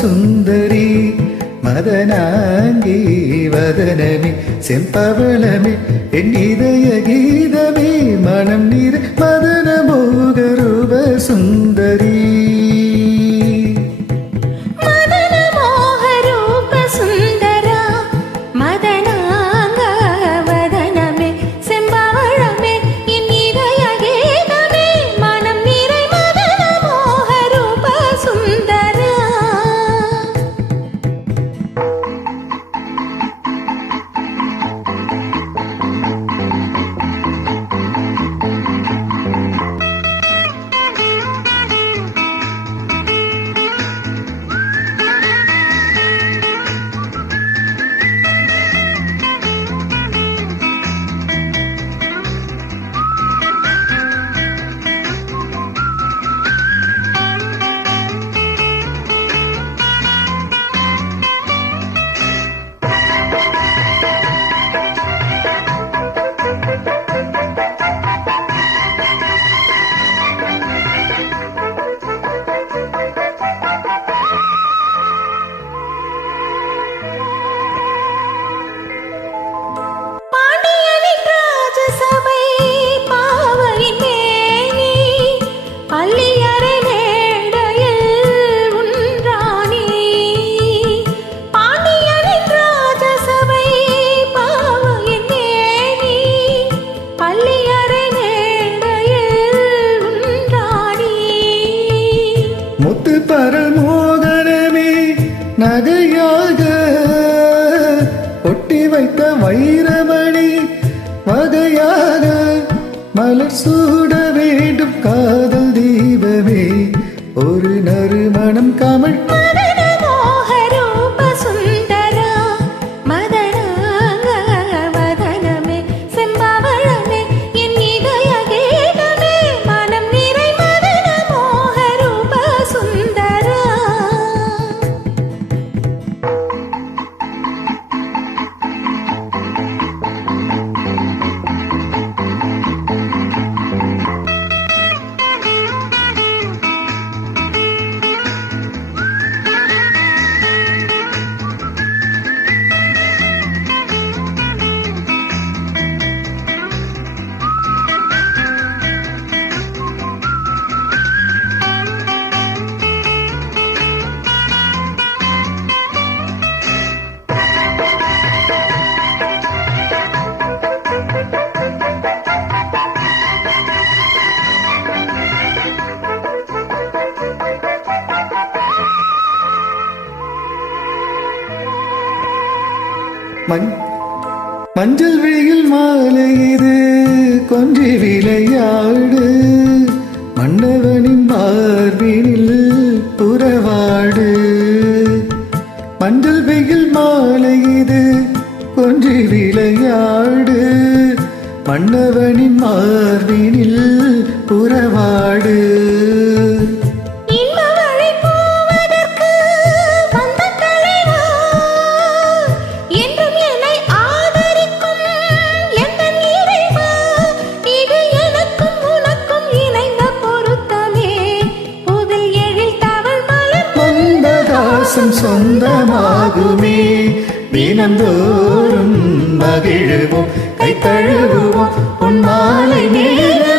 சுந்தரி மதனாங்கி வதனமே செம்பவளமே என் இதய கீதமே மனம் நீர் மதன மோக ரூப சுந்தரி முத்து பரமோதனமே நகையாக ஒட்டி வைத்த வைரமணி வகையாக மலர் சூட வேண்டும் காதல் தீபமே ஒரு நறுமணம் கமழ் மஞ்சள் வெயில் மாலை இது கொஞ்சி விளையாடு மன்னவனின் மார்பினில் புறவாடு மஞ்சள் வெயில் மாலை இது கொஞ்சி விளையாடு மன்னவனின் மார்பினில் புறவாடு சொந்தமாகுமே தினந்தோறும் மகிழ்வோம் கை தழுவுவோம் உன் மாலை நேர